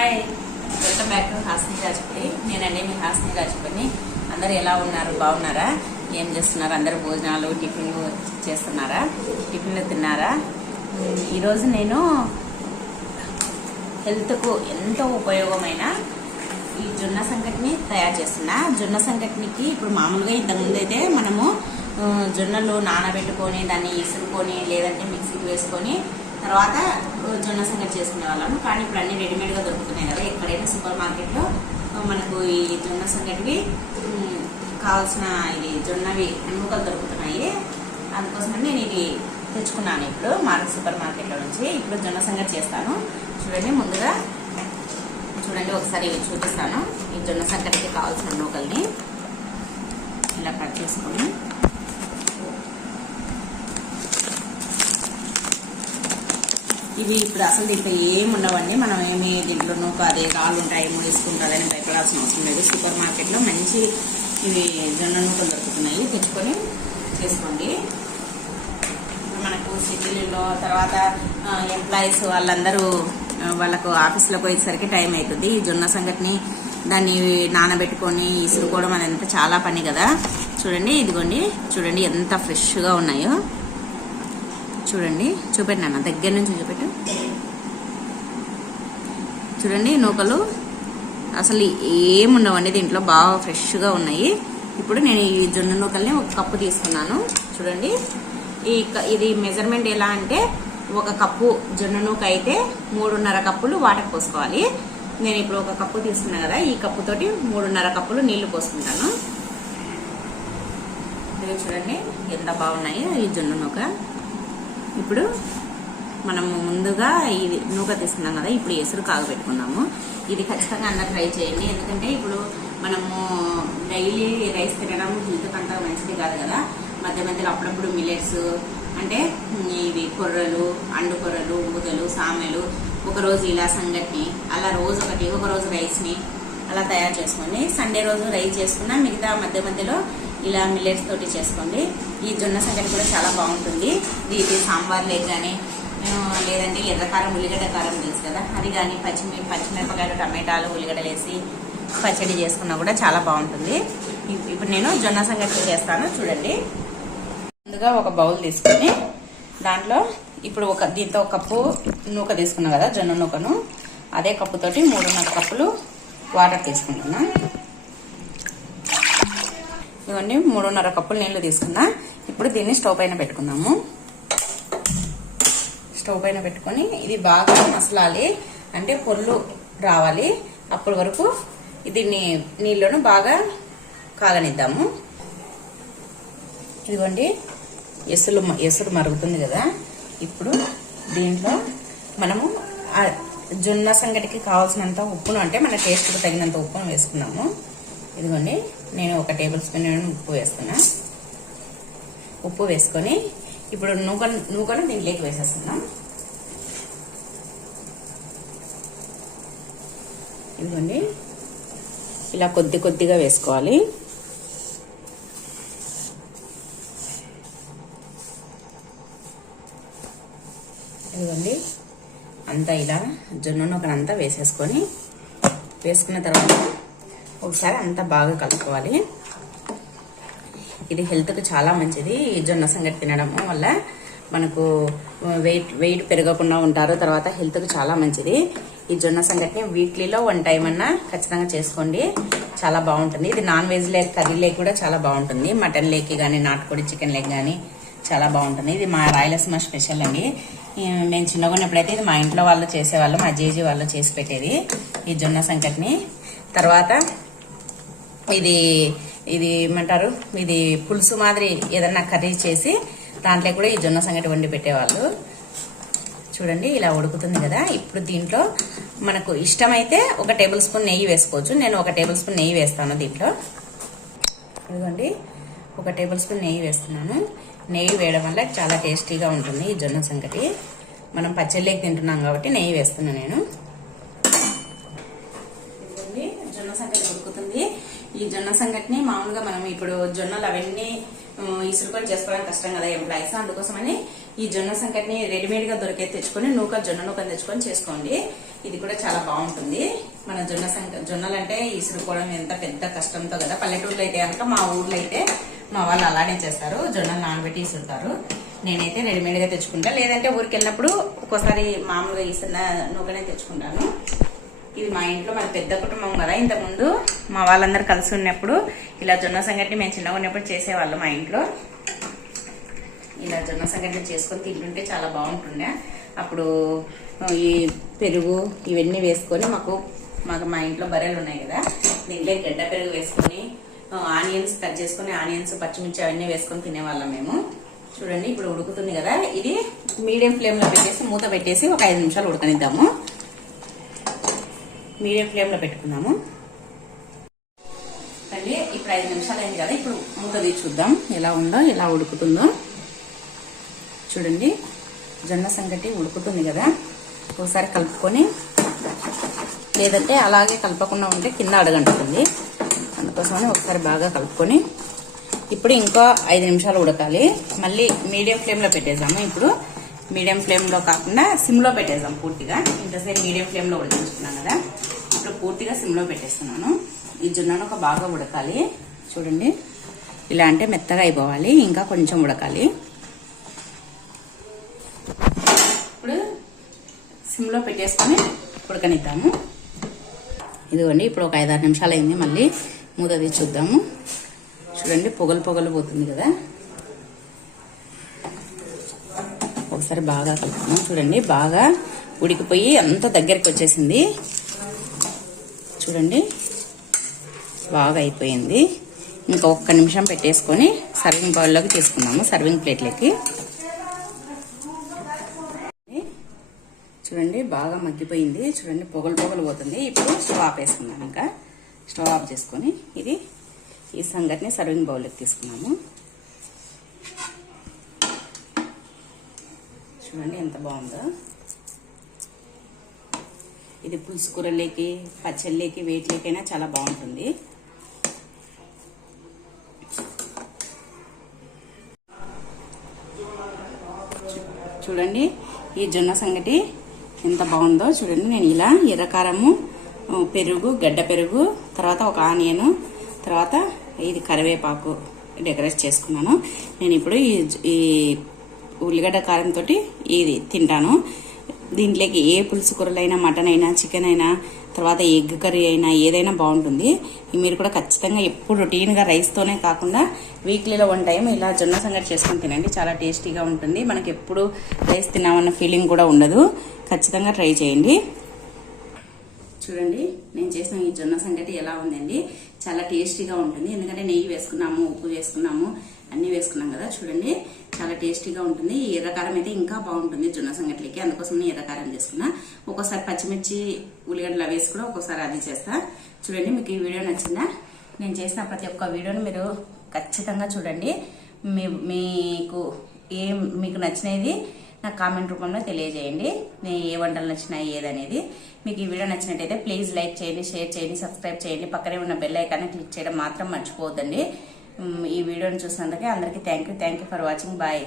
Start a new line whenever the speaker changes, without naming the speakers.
Hi. Welcome back to Hasni Rajapalli నేనండి మీ హాస్ని రాజపల్లి అందరు ఎలా ఉన్నారు? బాగున్నారా? ఏం చేస్తున్నారు? అందరు భోజనాలు టిఫిన్లు చేస్తున్నారా? టిఫిన్లు తిన్నారా? ఈరోజు నేను హెల్త్కు ఎంతో ఉపయోగమైన ఈ జొన్న సంకటిని తయారు చేస్తున్నా. జొన్న సంకటినికి ఇప్పుడు మామూలుగా ఇంతకుముందు అయితే మనము జొన్నలు నానబెట్టుకొని దాన్ని ఇసురుకొని లేదంటే మిక్సీకి వేసుకొని తర్వాత జొన్న సంగతి చేసుకునే వాళ్ళము కానీ ఇప్పుడు అన్ని రెడీమేడ్గా దొరుకుతున్నాయి కదా. ఎక్కడైనా సూపర్ మార్కెట్లో మనకు ఈ జొన్న సంగటివి కావాల్సిన ఇది జొన్నవి ఎముకలు దొరుకుతున్నాయి. అందుకోసమని నేను ఇది తెచ్చుకున్నాను ఇప్పుడు మార్కెట్ సూపర్ మార్కెట్లో నుంచి. ఇప్పుడు జొన్న సంగటి చేస్తాను. చూడండి ముందుగా చూడండి ఒకసారి చూపిస్తాను. ఈ జొన్న సంకటికి కావాల్సిన నూకల్ని ఇలా కట్ చేసుకొని ఇవి ఇప్పుడు అసలు దీంట్లో ఏమి ఉండవండి. మనం ఏమి దీంట్లోనూ అదే రాళ్ళు ఉంటాయి ఏమో వేసుకుంటారని భయపడాల్సిన అవసరం లేదు. సూపర్ మార్కెట్లో మంచి ఇవి జొన్న నూకలు దొరుకుతున్నాయి. తెచ్చుకొని చేసుకోండి. మనకు సిటీలలో తర్వాత ఎంప్లాయీస్ వాళ్ళందరూ వాళ్ళకు ఆఫీస్లోకి పోయేసరికి టైం అవుతుంది ఈ జొన్న సంగటిని దాన్ని నానబెట్టుకొని ఇసురుకోవడం అదంతా చాలా పని కదా. చూడండి ఇదిగోండి. చూడండి ఎంత ఫ్రెష్గా ఉన్నాయో. చూడండి చూపెట్టినా దగ్గర నుంచి చూపెట్టు. చూడండి నూకలు అసలు ఏముండవండి దీంట్లో బాగా ఫ్రెష్గా ఉన్నాయి. ఇప్పుడు నేను ఈ జొన్న నూకల్ని ఒక కప్పు తీసుకున్నాను చూడండి. ఈ క- ఇది మెజర్మెంట్ ఎలా అంటే ఒక కప్పు జొన్న నూక అయితే మూడున్నర కప్పులు వాటర్ పోసుకోవాలి. నేను ఇప్పుడు ఒక కప్పు తీసుకున్నా కదా ఈ కప్పుతోటి మూడున్నర కప్పులు నీళ్ళు పోసుకుంటాను. ఇవి చూడండి ఎంత బాగున్నాయో ఈ జొన్న నూక. ఇప్పుడు మనము ముందుగా ఇది నూక తీసుకున్నాం కదా ఇప్పుడు ఎసురు కాగబెట్టుకున్నాము ఇది ఖచ్చితంగా అందరు ట్రై చేయండి. ఎందుకంటే ఇప్పుడు మనము డైలీ రైస్ తినడం హెల్త్ అంతా మంచిది కాదు కదా. మధ్య మధ్యలో అప్పుడప్పుడు మిలెట్స్ అంటే ఇవి కొర్రలు అండు కొర్రలు ఊదలు సామెలు ఒకరోజు ఇలా సంగటిని అలా రోజు ఒకటి ఒక రోజు రైస్ని అలా తయారు చేసుకోండి సండే రోజు రైస్ చేసుకున్నా మిగతా మధ్య మధ్యలో ఇలా మిల్లెట్స్ తోటి చేసుకోండి. ఈ జొన్న సంగటి కూడా చాలా బాగుంటుంది. ఇది సాంబార్ లేదు కానీ లేదంటే ఎర్రకారం ఉల్లిగడ్డ కారం తెలుసు కదా. అది కానీ పచ్చిమి పచ్చిమిరపకాయలు టమాటాలు ఉల్లిగడ్డలు వేసి పచ్చడి చేసుకున్నా కూడా చాలా బాగుంటుంది. ఇప్- ఇప్పుడు నేను జొన్న సంగటి చేస్తాను. చూడండి. ముందుగా ఒక బౌల్ తీసుకొని దాంట్లో ఇప్పుడు ఒక దీంతో ఒక కప్పు నూక తీసుకున్నాం కదా జొన్న నూకను. అదే కప్పుతోటి మూడున్నర కప్పులు వాటర్ తీసుకుంటున్నాను. ఇవన్నీ మూడున్నర కప్పులు నీళ్ళు తీసుకున్నా. ఇప్పుడు దీన్ని స్టవ్ పైన పెట్టుకుందాము. స్టవ్ పైన పెట్టుకొని ఇది బాగా మసలాలి. అంటే పొల్లు రావాలి. అప్పటి వరకు దీన్ని నీళ్ళను బాగా కాగనిద్దాము. ఇదిగోండి ఎసులు ఎసురు మరుగుతుంది కదా. ఇప్పుడు దీంట్లో మనము జొన్న సంగటికి కావాల్సినంత ఉప్పును అంటే మన టేస్ట్కి తగినంత ఉప్పును వేసుకున్నాము. ఇదిగోండి నేను ఒక టేబుల్ స్పూన్ ఉప్పు వేస్తున్నా. ఉప్పు వేసుకొని ఇప్పుడు నూక నూకను దీంట్లోకి వేసేస్తున్నాం. ఇదిగోండి. ఇలా కొద్ది కొద్దిగా వేసుకోవాలి. ఇదిగోండి. అంతా ఇలా జొన్న నూకనంతా వేసేసుకొని వేసుకున్న తర్వాత ఒకసారి అంతా బాగా కలుపుకోవాలి. ఇది హెల్త్కి చాలా మంచిది. ఈ జొన్న సంగటి తినడం వల్ల మనకు వెయిట్ వెయిట్ పెరగకుండా ఉంటారు. తర్వాత హెల్త్కి చాలా మంచిది. ఈ జొన్న సంగటిని వీక్లీలో వన్ టైం అన్నా ఖచ్చితంగా చేసుకోండి. చాలా బాగుంటుంది. ఇది నాన్ వెజ్ లేక కర్రీ లేక్ కూడా చాలా బాగుంటుంది. మటన్ లేక్ కానీ నాటుకోడి చికెన్ లేక్ కానీ చాలా బాగుంటుంది. ఇది మా రాయలసీమ స్పెషల్ అండి. మేము చిన్నగా ఉన్నప్పుడైతే ఇది మా ఇంట్లో వాళ్ళు చేసేవాళ్ళు మా జేజీ వాళ్ళు చేసి పెట్టేది ఈ జొన్న సంకటిని తర్వాత ఇది ఇది ఏమంటారు? ఇది పులుసు మాదిరి ఏదన్నా కర్రీ చేసి దాంట్లో కూడా ఈ జొన్న సంగటి వండి పెట్టేవాళ్ళు. చూడండి ఇలా ఉడుకుతుంది కదా. ఇప్పుడు దీంట్లో మనకు ఇష్టమైతే ఒక టేబుల్ స్పూన్ నెయ్యి వేసుకోవచ్చు. నేను ఒక టేబుల్ స్పూన్ నెయ్యి వేస్తాను దీంట్లో. ఇదిగోండి ఒక టేబుల్ స్పూన్ నెయ్యి వేస్తున్నాను. నెయ్యి వేయడం వల్ల చాలా టేస్టీగా ఉంటుంది ఈ జొన్న సంగటి. మనం పచ్చళ్ళకి తింటున్నాం కాబట్టి నెయ్యి వేస్తున్నాను నేను ఇదిగోండి జొన్న సంగటి ఉడుకుతుంది ఈ జొన్న సంగటిని మామూలుగా మనం ఇప్పుడు జొన్నలు అవన్నీ ఇసురుకొని చేసుకోవడం కష్టం కదా ఎంప్లాయీస్ అందుకోసమని ఈ జొన్న సంకటిని రెడీమేడ్గా దొరికే తెచ్చుకొని నూక జొన్న నూక తెచ్చుకొని చేసుకోండి. ఇది కూడా చాలా బాగుంటుంది. మన జొన్న సంక జొన్నలు అంటే ఇసురుకోవడం ఎంత పెద్ద కష్టంతో కదా. పల్లెటూరులో అయితే కనుక మా ఊర్లో అయితే మా వాళ్ళు అలానే చేస్తారు. జొన్నలు నానబెట్టి ఇసురుతారు. నేనైతే రెడీమేడ్గా తెచ్చుకుంటా. లేదంటే ఊరికి వెళ్ళినప్పుడు ఒక్కోసారి మామూలుగా ఇస్తున్న నూకనే తెచ్చుకుంటాను. ఇది మా ఇంట్లో మన పెద్ద కుటుంబం కదా. ఇంతకుముందు మా వాళ్ళందరూ కలిసి ఉన్నప్పుడు ఇలా జొన్న సంగటిని మేము చిన్నగా ఉన్నప్పుడు చేసేవాళ్ళం మా ఇంట్లో. ఇలా జొన్న సంగటిని చేసుకొని తింటుంటే చాలా బాగుంటుండే. అప్పుడు ఈ పెరుగు ఇవన్నీ వేసుకొని మాకు మాకు మా ఇంట్లో బర్రెలు ఉన్నాయి కదా. దీంట్లో గడ్డ పెరుగు వేసుకొని ఆనియన్స్ కట్ చేసుకొని ఆనియన్స్ పచ్చిమిర్చి అవన్నీ వేసుకొని తినేవాళ్ళం మేము. చూడండి ఇప్పుడు ఉడుకుతుంది కదా. ఇది మీడియం ఫ్లేమ్లో పెట్టేసి మూత పెట్టేసి ఒక ఐదు నిమిషాలు ఉడకనిద్దాము. మీడియం ఫ్లేమ్లో పెట్టుకున్నాము అండి ఇప్పుడు ఐదు నిమిషాలు అయింది కదా ఇప్పుడు మూత తీసి చూద్దాం ఎలా ఉందో ఎలా ఉడుకుతుందో. చూడండి జొన్న సంగటి ఉడుకుతుంది కదా ఒకసారి కలుపుకొని లేదంటే అలాగే కలపకుండా ఉంటే కింద అడగంటుంది అందుకోసమని ఒకసారి బాగా కలుపుకొని ఇప్పుడు ఇంకా ఐదు నిమిషాలు ఉడకాలి. మళ్ళీ మీడియం ఫ్లేమ్లో పెట్టేద్దాము. ఇప్పుడు మీడియం ఫ్లేమ్లో కాకుండా సిమ్లో పెట్టేద్దాం పూర్తిగా. ఇంతసేపు మీడియం ఫ్లేమ్లో ఉడికించుకున్నాం కదా. ఇప్పుడు పూర్తిగా సిమ్లో పెట్టేస్తున్నాను. ఈ జొన్నను ఒక బాగా ఉడకాలి. చూడండి. ఇలా అంటే మెత్తగా అయిపోవాలి. ఇంకా కొంచెం ఉడకాలి. ఇప్పుడు సిమ్లో పెట్టేసుకొని ఉడకనిద్దాము. ఇదిగోండి ఇప్పుడు ఒక ఐదారు నిమిషాలు అయింది. మళ్ళీ మూత చూద్దాము. చూడండి పొగలు పొగలు పోతుంది కదా. ఒకసారి బాగా కలుపుతాము చూడండి బాగా ఉడికిపోయి అంత దగ్గరికి వచ్చేసింది. చూడండి. బాగా అయిపోయింది ఇంకా ఒక్క నిమిషం పెట్టేసుకొని సర్వింగ్ బౌల్లోకి తీసుకుందాము సర్వింగ్ ప్లేట్లకి. చూడండి బాగా మగ్గిపోయింది. చూడండి పొగలు పొగలు పోతుంది. ఇప్పుడు స్టవ్ ఆఫ్ వేసుకుందాం ఇంకా. స్టవ్ ఆఫ్ చేసుకొని ఇది ఈ సంగతిని సర్వింగ్ బౌల్లోకి తీసుకున్నాము చూడండి ఎంత బాగుందో. ఇది పులుసు కూరలేకి పచ్చళ్ళేకి వేట్లేకైనా చాలా బాగుంటుంది. చూడండి ఈ జొన్న సంగటి ఎంత బాగుందో చూడండి. నేను ఇలా ఎర్రకారము పెరుగు గడ్డ పెరుగు తర్వాత ఒక ఆనియను తర్వాత ఇది కరివేపాకు డెకరేట్ చేసుకున్నాను. నేను ఇప్పుడు ఈ ఈ ఉల్లిగడ్డ కారంతో ఇది తింటాను. దీంట్లోకి ఏ పులుసు కూరలైనా మటన్ అయినా చికెన్ అయినా తర్వాత ఎగ్ కర్రీ అయినా ఏదైనా బాగుంటుంది. మీరు కూడా ఖచ్చితంగా ఎప్పుడు రొటీన్గా రైస్తోనే కాకుండా వీక్లీలో వన్ టైం ఇలా జొన్న సంగటి చేసుకొని తినండి. చాలా టేస్టీగా ఉంటుంది. మనకి ఎప్పుడు రైస్ తిన్నామన్న ఫీలింగ్ కూడా ఉండదు. ఖచ్చితంగా ట్రై చేయండి. చూడండి నేను చేసిన ఈ జొన్న సంగటి ఎలా ఉందండి. చాలా టేస్టీగా ఉంటుంది. ఎందుకంటే నెయ్యి వేసుకున్నాము ఉప్పు వేసుకున్నాము. అన్నీ వేసుకున్నాం కదా చూడండి. చాలా టేస్టీగా ఉంటుంది. ఈ ఎర్రకారం అయితే ఇంకా బాగుంటుంది జొన్న సంగటికి అందుకోసం నేను ఎర్రకారం చేసుకున్నా. ఒక్కోసారి పచ్చిమిర్చి ఉల్లిగడ్డలు వేసి కూడా ఒక్కోసారి అది చేస్తా. చూడండి మీకు ఈ వీడియో నచ్చిందా? నేను చేసిన ప్రతి ఒక్క వీడియోని మీరు ఖచ్చితంగా చూడండి. మీ మీకు ఏం మీకు నచ్చినది నాకు కామెంట్ రూపంలో తెలియజేయండి. నేను ఏ వంటలు నచ్చినాయి ఏదనేది మీకు ఈ వీడియో నచ్చినట్టయితే ప్లీజ్ లైక్ చేయండి షేర్ చేయండి సబ్స్క్రైబ్ చేయండి. పక్కనే ఉన్న బెల్ ఐకాన్ని క్లిక్ చేయడం మాత్రం మర్చిపోవద్దండి. ఈ వీడియోని చూసినందుకే అందరికీ thank you thank you for watching bye